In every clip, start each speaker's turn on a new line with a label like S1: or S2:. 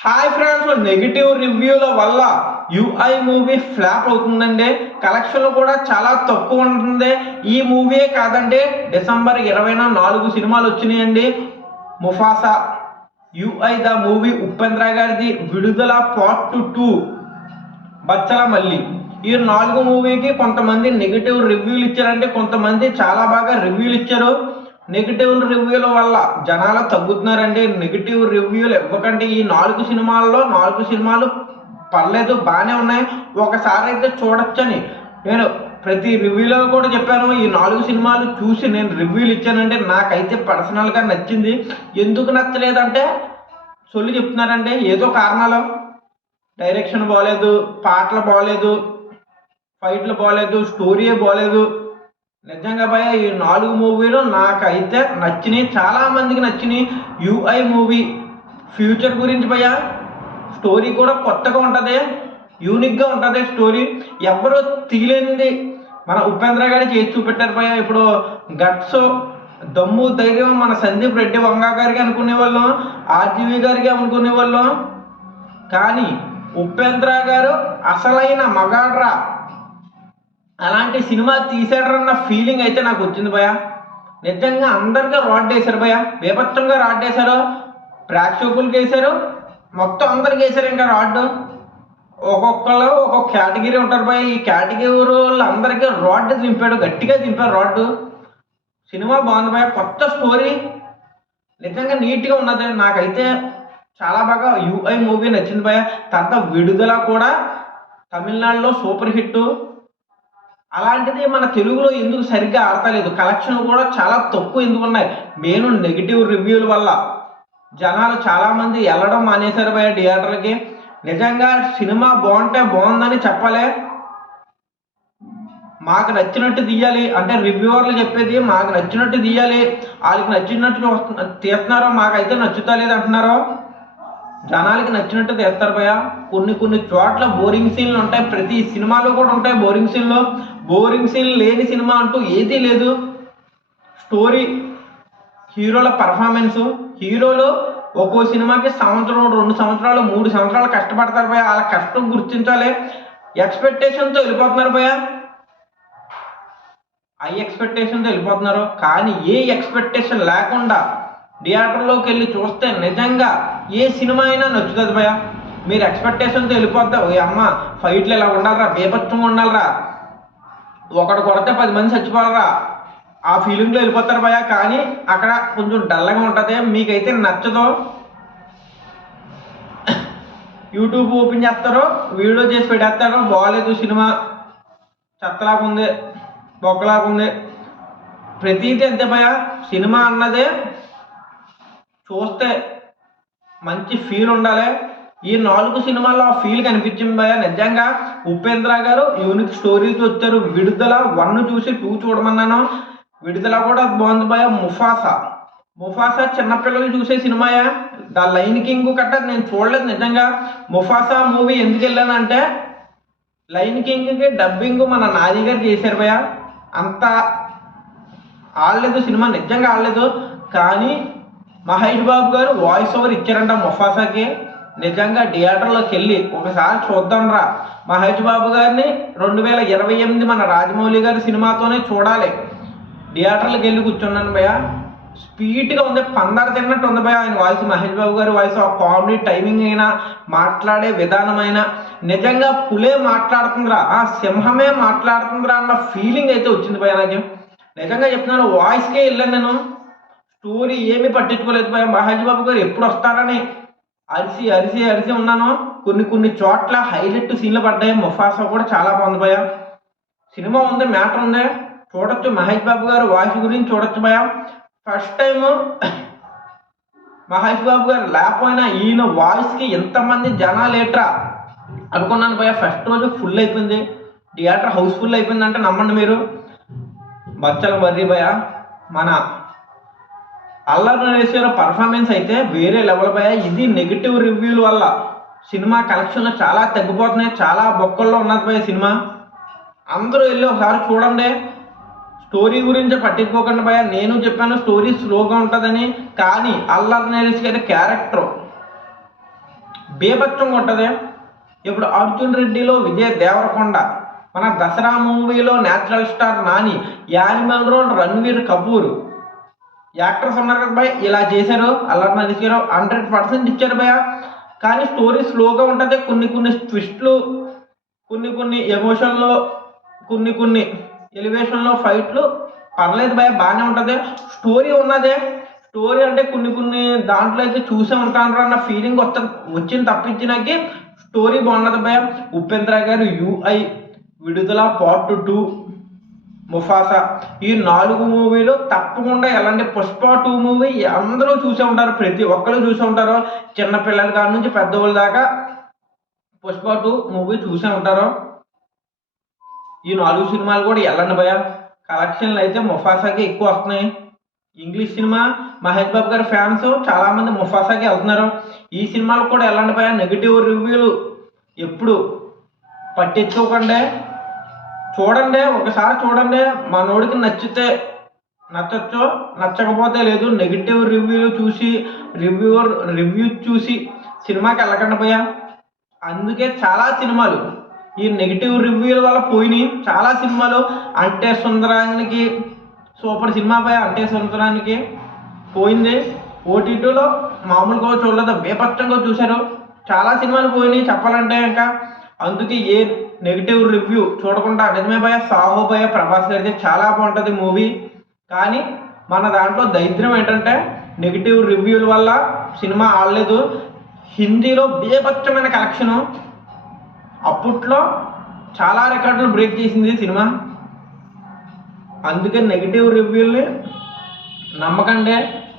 S1: Hi friends negative రివ్యూల వల్ల UI movie flop అవుతుందండి. కలెక్షన్లు కూడా చాలా తక్కువ ఉంటుంది ఈ మూవీయే కాదండి డిసెంబర్ ఇరవైన నాలుగు సినిమాలు వచ్చినాయండి. Mufasa U I the movie Upendra గారిది విడుదల పార్ట్ టూ బచ్చల మల్లి ఈ నాలుగు మూవీకి కొంతమంది నెగిటివ్ రివ్యూలు ఇచ్చారంటే కొంతమంది చాలా బాగా రివ్యూలు ఇచ్చారు. నెగిటివ్ రివ్యూల వల్ల జనాలు తగ్గుతున్నారండి. నెగిటివ్ రివ్యూలు ఇవ్వకండి. ఈ నాలుగు సినిమాల్లో నాలుగు సినిమాలు పర్లేదు బాగానే ఉన్నాయి. ఒకసారి అయితే చూడొచ్చని. నేను ప్రతి రివ్యూలో కూడా చెప్పాను. ఈ నాలుగు సినిమాలు చూసి నేను రివ్యూలు ఇచ్చానంటే నాకైతే పర్సనల్గా నచ్చింది. ఎందుకు నచ్చలేదంటే సొల్లు చెప్తున్నారంటే ఏదో కారణాలు. డైరెక్షన్ బాగోలేదు పాటలు బాగోలేదు ఫైట్లు బాగోలేదు స్టోరీ బాగోలేదు నిజంగా భయ ఈ నాలుగు మూవీలు నాకైతే నచ్చినాయి చాలా మందికి నచ్చినాయి. యుఐ మూవీ ఫ్యూచర్ గురించి భయ స్టోరీ కూడా కొత్తగా ఉంటుంది యూనిక్గా ఉంటుంది స్టోరీ ఎవరో తీయలేనిది మన ఉపేంద్ర గారి చేసి చూపెట్టారు భయ ఇప్పుడు గట్స్ దమ్ము ధైర్యం మన సందీప్ రెడ్డి వంగా గారికి అనుకునే వాళ్ళం ఆర్జీవి గారికి అనుకునే వాళ్ళం కానీ ఉపేంద్ర గారు అసలైన మగాడ్రా. అలాంటి సినిమా తీసాడన్న ఫీలింగ్ అయితే నాకు వచ్చింది భయ నిజంగా అందరిగా రాడ్ వేశారు భయ బేభత్సంగా రాడ్ వేశారు. ప్రేక్షకులకి వేశారు. మొత్తం అందరికి వేశారు ఇంకా రాడ్ ఒక్కొక్కరు ఒక్కొక్క కేటగిరీ ఉంటారు భయ ఈ కేటగిరీ వాళ్ళు అందరికీ రాడ్ దింపాడు గట్టిగా దింపాడు రాడ్ సినిమా బాగుంది భయ కొత్త స్టోరీ నిజంగా నీట్గా ఉన్నది. నాకైతే చాలా బాగా యూఐ మూవీ నచ్చింది భయ తర్వాత విడుదల కూడా తమిళనాడులో సూపర్ హిట్ అలాంటిది మన తెలుగులో ఎందుకు సరిగ్గా ఆడతలేదు? కలెక్షన్ కూడా చాలా తక్కువ ఎందుకు ఉన్నాయి? మెయిన్ నెగిటివ్ రివ్యూల వల్ల. జనాలు చాలామంది వెళ్ళడం మానేశారు భయ థియేటర్లకి నిజంగా సినిమా బాగుంటే బాగుందని చెప్పలే. మాకు నచ్చినట్టు తీయాలి అంటే రివ్యూవర్లు చెప్పేది మాకు నచ్చినట్టు తీయాలి. వాళ్ళకి నచ్చినట్టు తీస్తున్నారో మాకైతే నచ్చుతలేదు అంటున్నారో జనాలకి నచ్చినట్టు తీస్తారు భయ కొన్ని కొన్ని చోట్ల బోరింగ్ సీన్లు ఉంటాయి. ప్రతి సినిమాలో కూడా ఉంటాయి బోరింగ్ సీన్లు బోరింగ్ సీన్ లేని సినిమా అంటూ ఏదీ లేదు. స్టోరీ హీరోల పర్ఫార్మెన్స్ హీరోలు ఒక్కో సినిమాకి సంవత్సరం రెండు సంవత్సరాలు మూడు సంవత్సరాలు కష్టపడతారు పోయా వాళ్ళ కష్టం గుర్తించాలి. ఎక్స్పెక్టేషన్తో వెళ్ళిపోతున్నారు పోయా హై ఎక్స్పెక్టేషన్తో వెళ్ళిపోతున్నారు. కానీ ఏ ఎక్స్పెక్టేషన్ లేకుండా థియేటర్లోకి వెళ్ళి చూస్తే నిజంగా ఏ సినిమా అయినా నచ్చుతుంది భయ మీరు ఎక్స్పెక్టేషన్తో వెళ్ళిపోద్దా ఓ అమ్మ ఫైట్లు ఇలా ఉండాలిరా బేపత్వంగా ఉండాలిరా. ఒకడు కొడితే పది మంది చచ్చిపోరా ఆ ఫీలింగ్లో వెళ్ళిపోతారు భయ కానీ అక్కడ కొంచెం డల్గా ఉంటుంది. మీకైతే నచ్చదు. యూట్యూబ్ ఓపెన్ చేస్తారు వీడియో చేసి పెట్టేస్తారు. బాగాలేదు సినిమా చెత్తలాగా ఉంది బొక్కలాగా ఉంది. ప్రతీది అంతే భయ సినిమా అన్నదే చూస్తే మంచి ఫీల్ ఉండాలి. ఈ నాలుగు సినిమాల్లో ఆ ఫీల్ కనిపించింది భయ నిజంగా ఉపేంద్ర గారు యూనిక్ స్టోరీస్ వచ్చారు. విడుదల వన్ చూసి టూ చూడమన్నాను. విడుదల కూడా బాగుంది భయ ముఫాసా. ముఫాసా చిన్నపిల్లలు చూసే సినిమాయా ద లైన్ కింగ్ కట్ట నేను చూడలేదు నిజంగా. ముఫాసా మూవీ ఎందుకు వెళ్ళానంటే లైన్ కింగ్కి డబ్బింగ్ మన నాది గారు చేశారు భయ అంత ఆడలేదు సినిమా నిజంగా ఆడలేదు. కానీ మహేష్ బాబు గారు వాయిస్ ఓవర్ ఇచ్చారంట ముఫాసాకి. నిజంగా థియేటర్లోకి వెళ్ళి ఒకసారి చూద్దాం రా మహేష్ బాబు గారిని రెండు వేల ఇరవై ఎనిమిది మన రాజమౌళి గారి సినిమాతోనే చూడాలి. థియేటర్లకు వెళ్ళి కూర్చున్నాను భయ స్పీడ్గా ఉంది పందర తిన్నట్టు ఉంది భయ ఆయన వాయిస్ మహేష్ బాబు గారి వాయిస్ ఆ కామెడీ టైమింగ్ అయినా మాట్లాడే విధానమైనా నిజంగా పులే మాట్లాడుతుందిరా. ఆ సింహమే మాట్లాడుతుందిరా అన్న ఫీలింగ్ అయితే వచ్చింది భయ నాకు నిజంగా చెప్తున్నాను వాయిస్కే వెళ్ళాను నేను. స్టోరీ ఏమీ పట్టించుకోలేదు భయ మహేష్ బాబు గారు ఎప్పుడు వస్తారని అరిసి అరిసి అరిసి ఉన్నాను. కొన్ని కొన్ని చోట్ల హైలైట్ సీన్లు పడ్డాయి. ముఫాసా కూడా చాలా బాగుంది భయ సినిమా ఉంది మ్యాటర్ ఉంది. చూడొచ్చు మహేష్ బాబు గారు వాయిస్ గురించి చూడొచ్చు భయ ఫస్ట్ టైం మహేష్ బాబు గారు లేకపోయినా ఈయన వాయిస్కి ఎంతమంది జనాలు ఏట్రా? అనుకున్నాను భయ ఫస్ట్ రోజు ఫుల్ అయిపోయింది. థియేటర్ హౌస్ఫుల్ అయిపోయింది అయిపోయిందంటే నమ్మండి మీరు. బచ్చల బర్రీ భయ మన అల్లరి నరేశ్వర పర్ఫార్మెన్స్ అయితే వేరే లెవెల్ పై ఇది నెగిటివ్ రివ్యూల వల్ల. సినిమా కలెక్షన్లు చాలా తగ్గిపోతున్నాయి. చాలా బొక్కల్లో ఉన్నది భయ సినిమా. అందరూ వెళ్ళి ఒకసారి చూడండి. స్టోరీ గురించి పట్టించుకోకుండా భయ నేను చెప్పాను స్టోరీ స్లోగా ఉంటుందని. కానీ అల్లరి నరేష్ గారి క్యారెక్టర్ బేభత్సంగా ఉంటుంది. ఇప్పుడు అర్జున్ రెడ్డిలో విజయ్ దేవరకొండ. మన దసరా మూవీలో న్యాచురల్ స్టార్ నాని యానిమల్ రోడ్ రణ్వీర్ కపూర్. యాక్టర్స్ ఉన్నారు కదా భయ్ ఇలా చేశారు అల్లరి నరేష్ హండ్రెడ్ పర్సెంట్ ఇచ్చారు భయ కానీ స్టోరీ స్లోగా ఉంటుంది కొన్ని కొన్ని ట్విస్ట్లు కొన్ని కొన్ని ఎమోషన్లో కొన్ని కొన్ని ఎలివేషన్లో ఫైట్లు పర్లేదు భయ బాగానే ఉంటుంది. స్టోరీ ఉన్నదే. స్టోరీ అంటే కొన్ని కొన్ని దాంట్లో అయితే చూసే ఉంటాను అన్న ఫీలింగ్ వస్త వచ్చింది తప్పించినాకి స్టోరీ బాగున్నది భయ ఉపేంద్ర గారు యుఐ విడుదల పార్ట్ టూ ముఫాసా ఈ నాలుగు మూవీలు తప్పకుండా ఎలాంటి పుష్ప టూ మూవీ అందరూ చూసే ఉంటారు ప్రతి ఒక్కరు చూసే ఉంటారు. చిన్న పిల్లల కాడ నుంచి పెద్దవాళ్ళ దాకా పుష్ప టూ మూవీ చూసే ఉంటారు. ఈ నాలుగు సినిమాలు కూడా ఎలాంటి భయ? కలెక్షన్లు అయితే ముఫాసాకి ఎక్కువ వస్తున్నాయి. ఇంగ్లీష్ సినిమా మహేష్ బాబు గారి ఫ్యాన్స్ చాలామంది ముఫాసాకి వెళ్తున్నారు. ఈ సినిమాలకు కూడా ఎలాంటి భయ? నెగిటివ్ రివ్యూలు ఎప్పుడు పట్టించుకోకుండా. చూడండి ఒకసారి చూడండి మనోడికి నచ్చితే నచ్చచ్చో నచ్చకపోతే లేదు నెగిటివ్ రివ్యూలు చూసి రివ్యూవర్ రివ్యూ చూసి సినిమాకి వెళ్ళకండి పోయా అందుకే చాలా సినిమాలు ఈ నెగిటివ్ రివ్యూల వల్ల పోయినాయి. చాలా సినిమాలు అంటే సుందరానికి సూపర్ సినిమా పోయా అంటే సుందరానికి పోయింది. ఓటీటీలో మామూలుగా చూడలేదు బేపచ్చంగా చూశారు. చాలా సినిమాలు పోయినాయి చెప్పాలంటే ఇంకా. అందుకే ఏ నెగిటివ్ రివ్యూ చూడకుండా నిజమే భయ సాహో భయ ప్రభాస్ గారిది చాలా బాగుంటుంది మూవీ. కానీ మన దాంట్లో దరిద్రం ఏంటంటే నెగిటివ్ రివ్యూల వల్ల సినిమా ఆడలేదు. హిందీలో బేభత్సమైన కలెక్షను అప్పట్లో చాలా రికార్డులు బ్రేక్ చేసింది సినిమా. అందుకే నెగిటివ్ రివ్యూల్ని నమ్మకండి.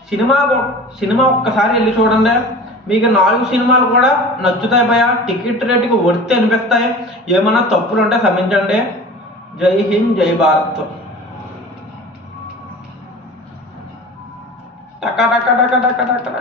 S1: సినిమా సినిమా ఒక్కసారి వెళ్ళి చూడండి. మీకు నాలుగు సినిమాలు కూడా నచ్చుతాయి భయ టికెట్ రేటుకి వర్త్ అనిపిస్తాయి. ఏమైనా తప్పులు ఉంటే క్షమించండి జై హింద్ జై భారత్. టక టక టక టక టక.